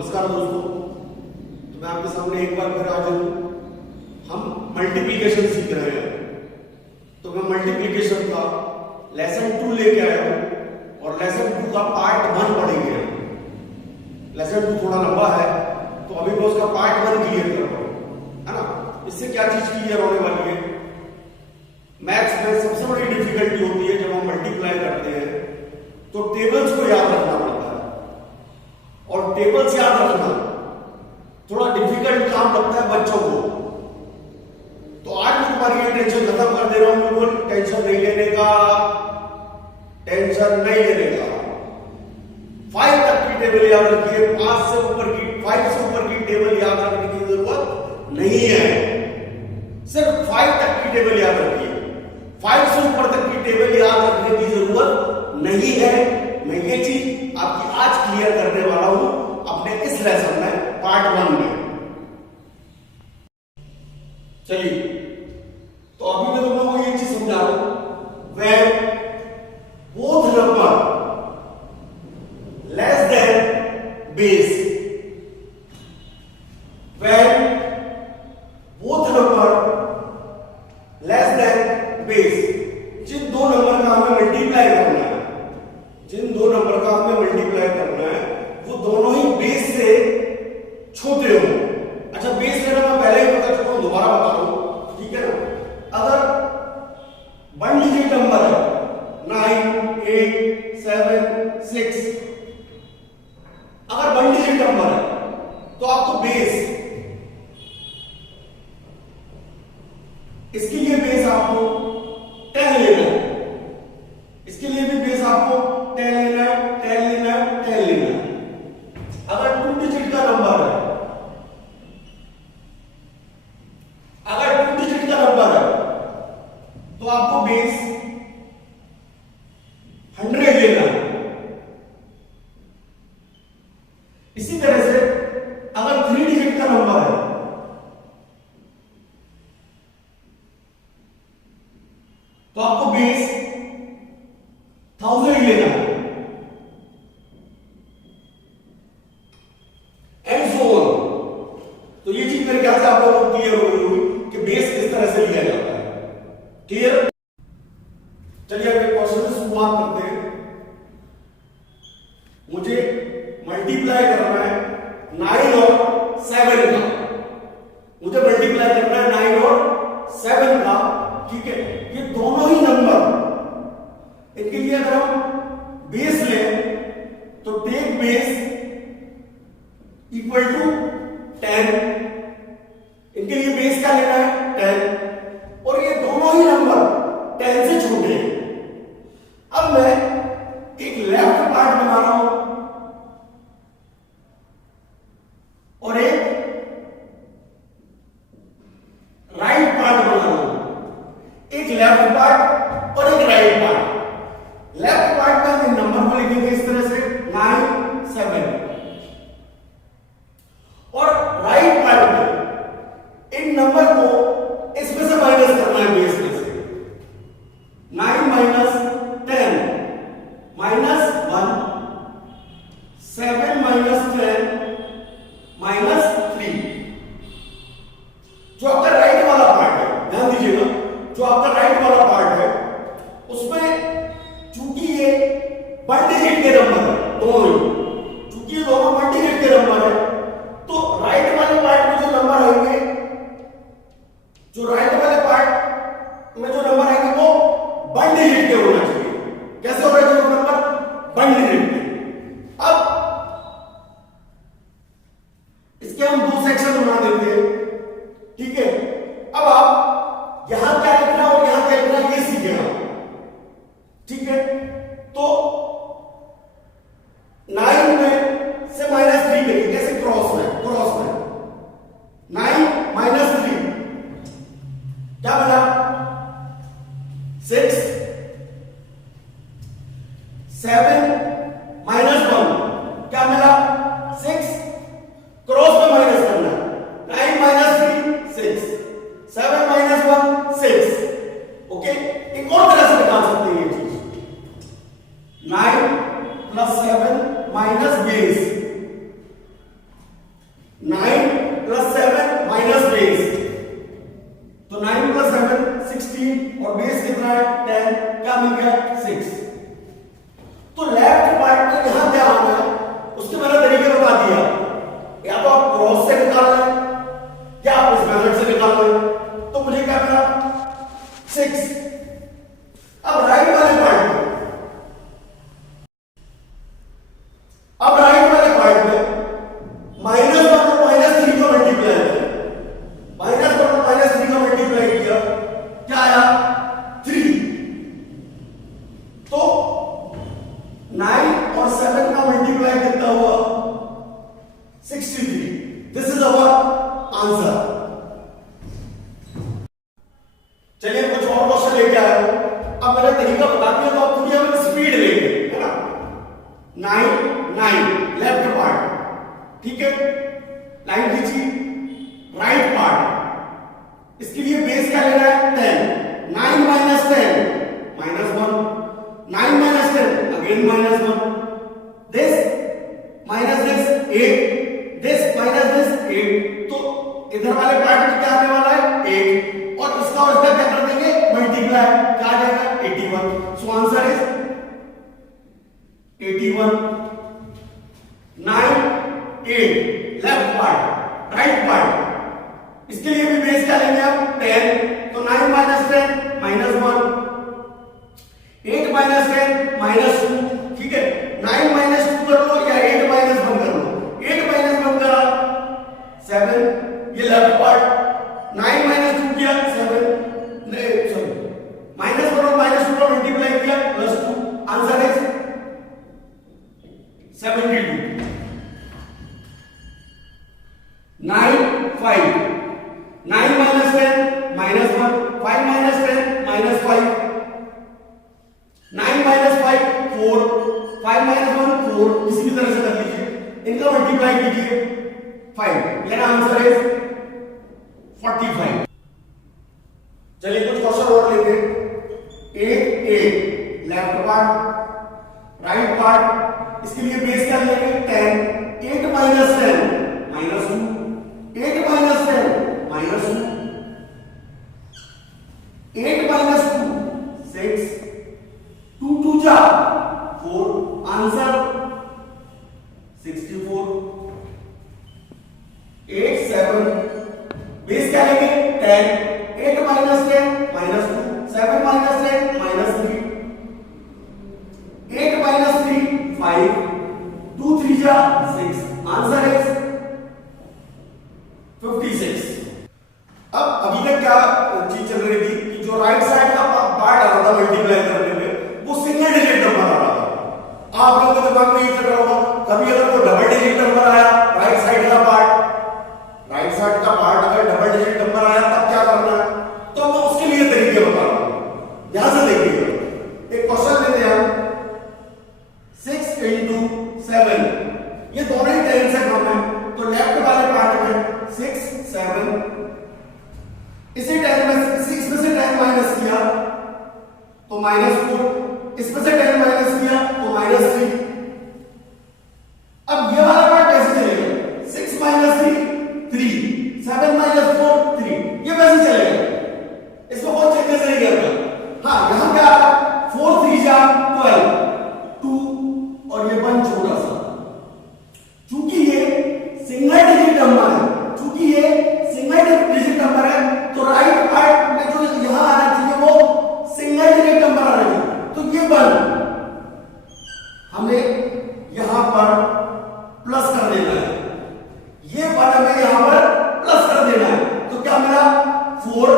नमस्कार दोस्तों, तो मैं आपके सामने एक बार फिर हाजिर हूं। हम मल्टीप्लिकेशन सीख रहे हैं, तो मैं मल्टीप्लिकेशन का लेसन 2 लेके आया हूं और लेसन 2 का पार्ट 1 पढ़ेंगे। लेसन 2 थोड़ा लंबा है, तो अभी मैं उसका पार्ट 1 क्लियर कर रहा हूं, है ना। इससे क्या चीज क्लियर होने वाली है? मैथ्स में सबसे बड़ी डिफिकल्टी होती है जब हम मल्टीप्लाई करते हैं तो टेबल्स को याद रखना पड़ता है, और टेबल्स याद रखना थोड़ा डिफिकल्ट काम लगता है बच्चों को। तो आज मैं तुम्हारी ये टेंशन खत्म कर दे रहा हूं, बिल्कुल टेंशन नहीं लेने का, टेंशन नहीं लेने का। 5 तक की टेबल याद रखिए, 5 से ऊपर की टेबल याद रखने की जरूरत नहीं है। सिर्फ 5 तक की टेबल याद रखिए, 5 से ऊपर तक की टेबल याद रखने की जरूरत नहीं है। मैं ये चीज आपकी आज क्लियर करने वाला हूं अपने इस लेसन में, पार्ट 1 में। चलिए, तो अभी मैं तुम लोगों को ये चीज समझा रहा हूं। When both number less than base, when both number less than base, जिन दो नंबर का हमें मल्टीप्लाई करना है, जिन दो नंबर का हमें मल्टीप्लाई करना है वो दोनों ही बेस से छोटे हो। अच्छा, बेस लेना मैं पहले ही बता चुका हूं, दोबारा बता रहा हूं, ठीक है ना। अगर 1 डिजिट नंबर है 9, 8, 7, 6, अगर 1 डिजिट नंबर है तो आपको बेस, इसके लिए बेस आपको 10 लेना है, इसके लिए भी बेस आपको 10 लेना है, 10 लेना है, 10 लेना है। अगर 2 डिजिट का नंबर है, अगर 2 डिजिट का नंबर है तो आपको बेस 100 लेना है। इसी तरह से अगर 3 डिजिट का नंबर है तो आपको बेस 1000 लेना है, एंड सो ऑन। तो ये चीज मेरे ख्याल से आप लोगों को क्लियर हो गई होगी कि बेस किस तरह से लिया जाता है। क्लियर? चलिए अब क्वेश्चन से शुरुआत करते हैं। मुझे मल्टीप्लाई करना है 9 और 7 का, मुझे मल्टीप्लाई करना है 9 और 7 का, ठीक है। ये दोनों ही नंबर, इनके लिए अगर हम बेस लें तो टेक बेस इक्वल टू 10, इनके लिए बेस क्या लेना है 10, और ये दोनों ही नंबर 10 से छोटे हैं। अब मैं एक लेफ्ट पार्ट बना रहा हूं और एक राइट पार्ट बना रहा हूं, एक लेफ्ट पार्ट और एक राइट पार्ट। लेफ्ट पार्ट में हम नंबर को लिखेंगे इस तरह से 9, 7, और राइट पार्ट में इन नंबर को इसमें से माइनस करना है, बेस में से 9 माइनस 10 माइनस 1, 7 माइनस 10 माइनस 3। जो आपका राइट वाला पार्ट है, ध्यान दीजिएगा, जो आपका राइट वाला पार्ट है उसमें चूंकि ये 1 डिजिट के नंबर है, दोनों, चूंकि ये दोनों 1 डिजिट के नंबर है, तो राइट वाले पार्ट में जो नंबर आएंगे, जो राइट वाले पार्ट में जो नंबर आएंगे वो 1 डिजिट के होना चाहिए। कैसे होगा जो नंबर 1 डिजिट के? अब ठीक है, लाइन खींची, राइट पार्ट, इसके लिए बेस क्या लेना है 10, 9 minus 10 minus 1, 9 minus 10 again minus 1, this minus this 8, this minus this 8, तो इधर वाले पार्ट में क्या आने वाला है 8, और इसका क्या कर देंगे मल्टीप्लाई, क्या आ जाएगा 81, so answer is 81, 9 8 left part, right part, इसके लिए भी बेस क्या लेंगे आप 10, तो 9 माइनस 10 माइनस 1, 8 माइनस 10 माइनस 2, ठीक है, 9 माइनस 2 कर लो या 8 माइनस 1 कर लो, 8 माइनस 1 करा 7, ये लेफ्ट पार्ट, 9 माइनस 2 किया 7, सॉरी माइनस 1 और माइनस 2 को मल्टीप्लाई किया plus 2, answer is 72, 9 5, 9 minus 10 minus 1, 5 minus 10 minus 5, 9 minus 5 4, 5 minus 1 4, किसी भी तरह से कर लीजिए, इनका मल्टीप्लाई कीजिए 5, मेरा आंसर इज 45। चलिए कुछ क्वेश्चन और लेते हैं, 8 8 लेफ्ट पार्ट, राइट पार्ट, इसके लिए बेस क्या लेंगे 10, 8 minus 10 minus 2, 8 minus 10 minus 2, 8 minus 2 6, 2 2 जा 4, आंसर 64, 8 7, बेस क्या लेंगे 10, 8 minus 10 minus 2, 7 minus 10 minus 3, 8 minus 3 5, 2 3 जा 6, आंसर इज 56। अब अभी तक क्या चीज चल रही थी कि जो राइट साइड का पार्ट आ रहा था मल्टीप्लाई करने में वो सिंगल डिजिट नंबर आ रहा था। आप लोगों के दिमाग में ये चल रहा होगा कभी अगर कोई डबल डिजिट नंबर आया राइट साइड का पार्ट अगर डबल डिजिट नंबर आया तब क्या करना है, तो मैं उसके लिए तरीके बता रहा हूं। यहां से देखिए एक क्वेश्चन लेते हैं हम, 6 into 7, ये दोनों ही 10 से कम है, तो लेफ्ट वाले पार्ट में 6 7, इसी 10 में 6 में से 10 माइनस किया तो -4, इसमें से 10 माइनस किया तो -3। अब ये वाला पार्ट कैसे चलेगा, 6 माइनस 3 3, 7 माइनस 4 3, ये कैसे चलेगा, इसमें बहुत चेंजेस नहीं करना। हाँ यहां क्या 4 3 जा 12, 2 और ये 1 छोटा सा, चूंकि ये सिंगल डिजिट नंबर है, चूंकि ये सिंगल डिजिट नंबर है तो राइट पार्ट में जो यहां आना चाहिए वो सिंगल डिजिट नंबर आना चाहिए, तो ये 1 हमने यहां पर प्लस कर देना है, ये 1 हमें यहां पर प्लस कर देना है, तो क्या मिला 4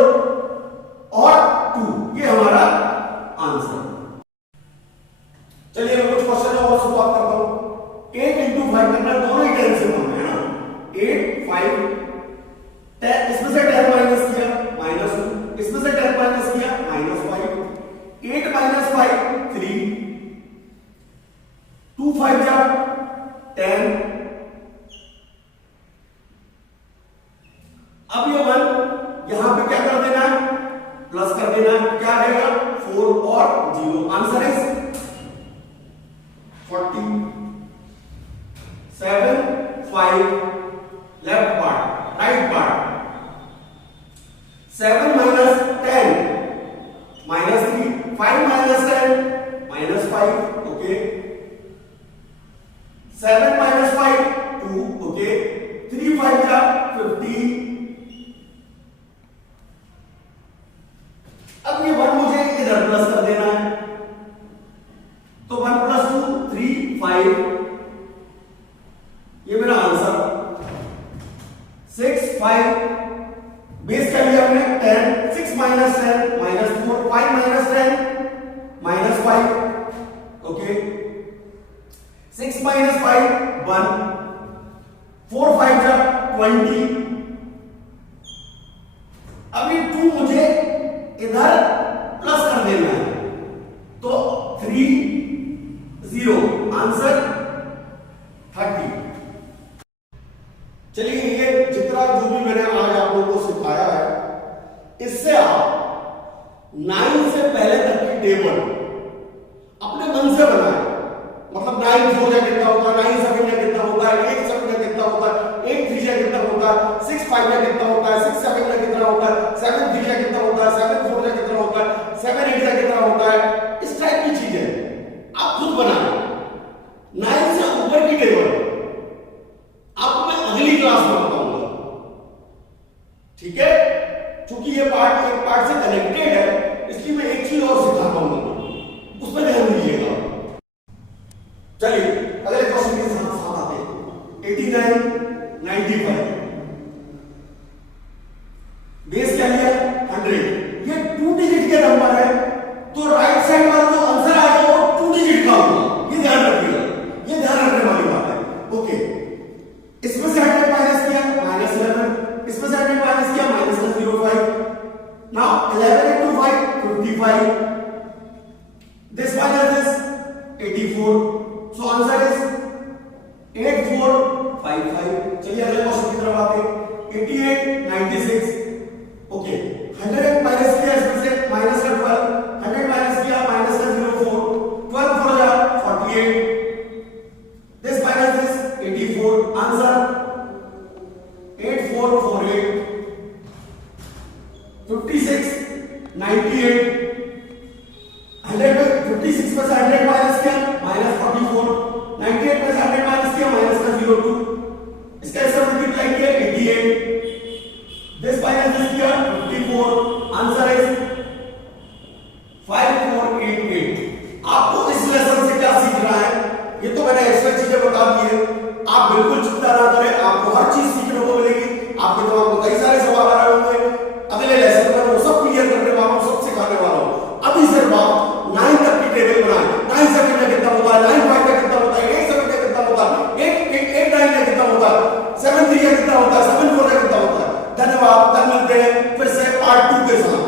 और 2, ये हमारा आंसर। चलिए मैं कुछ क्वेश्चन और शुरुआत करता हूं। 8 into 5 करना, दोनों ही 10 से कम है ना, 8 5, 10 इसमें से 10 माइनस किया -2, इसमें से 10 माइनस किया -5, 8 minus 5 3, 2 5 जा 10, अब ये 1 यहां पे क्या कर देना है प्लस कर देना है, क्या आएगा 4 और 0, answer is 40, 7 5 left part, right part, 7 minus 10 minus 3, 5 minus 10 minus 5, okay, 7 minus 5 2, okay, 3 5 जा 15। अब ये 1 मुझे इधर प्लस कर देना है, तो 1 plus 2 3 5, ये मेरा आंसर 6 5, बेस क्या लिया हमने 10, 6 minus 10 minus 4, 5 minus 10 minus 5, okay, 6 minus 5 1, 4 5 जा 20। अभी 2 मुझे इधर प्लस कर देना है, तो 3 0, आंसर 30। चलिए ये जितना जो भी मैंने आज आप लोगों को सिखाया है, इससे आप 9 से पहले तक की टेबल अपने मन से बनाए। मतलब 9 4 जा कितना होता है, 9 7 जा कितना होता है, 8 7 जा कितना होता है, 8 3 जा कितना होता है, 6 5 जा कितना होता है, 6 7 जा कितना होता है, 7 3 जा कितना होता है, 7 4 जा कितना होता है, 7 8 जा कितना होता है। इस टाइप की चीजें आप खुद बनाए। 9 से ऊपर की टेबल आपको मैं अगली क्लास में बताऊंगा, ठीक है? क्योंकि ये पार्ट एक पार्ट से कनेक्टेड है, इसलिए मैं एक चीज और सिखा पाऊंगा, उस पर ध्यान दीजिएगा। चलिए अगले क्वेश्चन के साथ आते हैं। 89 95 बेस क्या लिया 100। ये 2 डिजिट के नंबर है, तो राइट साइड वाला जो आंसर आएगा वो 2 डिजिट का होगा। ये ध्यान रखिएगा, ये ध्यान रखने वाली बात है। ओके, इसमें से 100 माइनस किया -11, इसमें से 100 माइनस किया -05। Now 11 into 5 55, this minus this 84, so answer is 8455। चलिए अगले क्वेश्चन की तरफ आते हैं। 88 96। ओके, 100 माइनस किया, इसमें से माइनस का 12, 100 माइनस किया माइनस का 04, 12 4 जा 48, this minus this 84, आंसर 8448। 56 98, 100 में 56 में से 100 माइनस किया -44, 98 में से 100 माइनस किया माइनस का 02, इसका ऐसा मल्टीप्लाई किया 88, दिस माइनस दिस किया 54, आंसर इज 5488। आपको इस लेसन से क्या सीख रहा है, ये तो मैंने एक्स्ट्रा चीजें बता दी है, आप बिल्कुल चिंता ना करें, आपको हर चीज सीखने को मिलेगी। आपके दिमाग में कई सारे सवाल आ रहे होंगे, अगले लेसन में वो सब क्लियर करने वाला हूं, सब सिखाने वाला हूं। अभी सिर्फ आप 9 तक की टेबल बनाएं। 9 सेकंड में कितना होता है, 9 5 में कितना होता है, 8 सेकंड में कितना होता है, 8 9 में कितना होता है, 7 3 में कितना होता है, 7 4 में कितना होता है। धन्यवाद, कल मिलते हैं फिर से पार्ट 2 के साथ।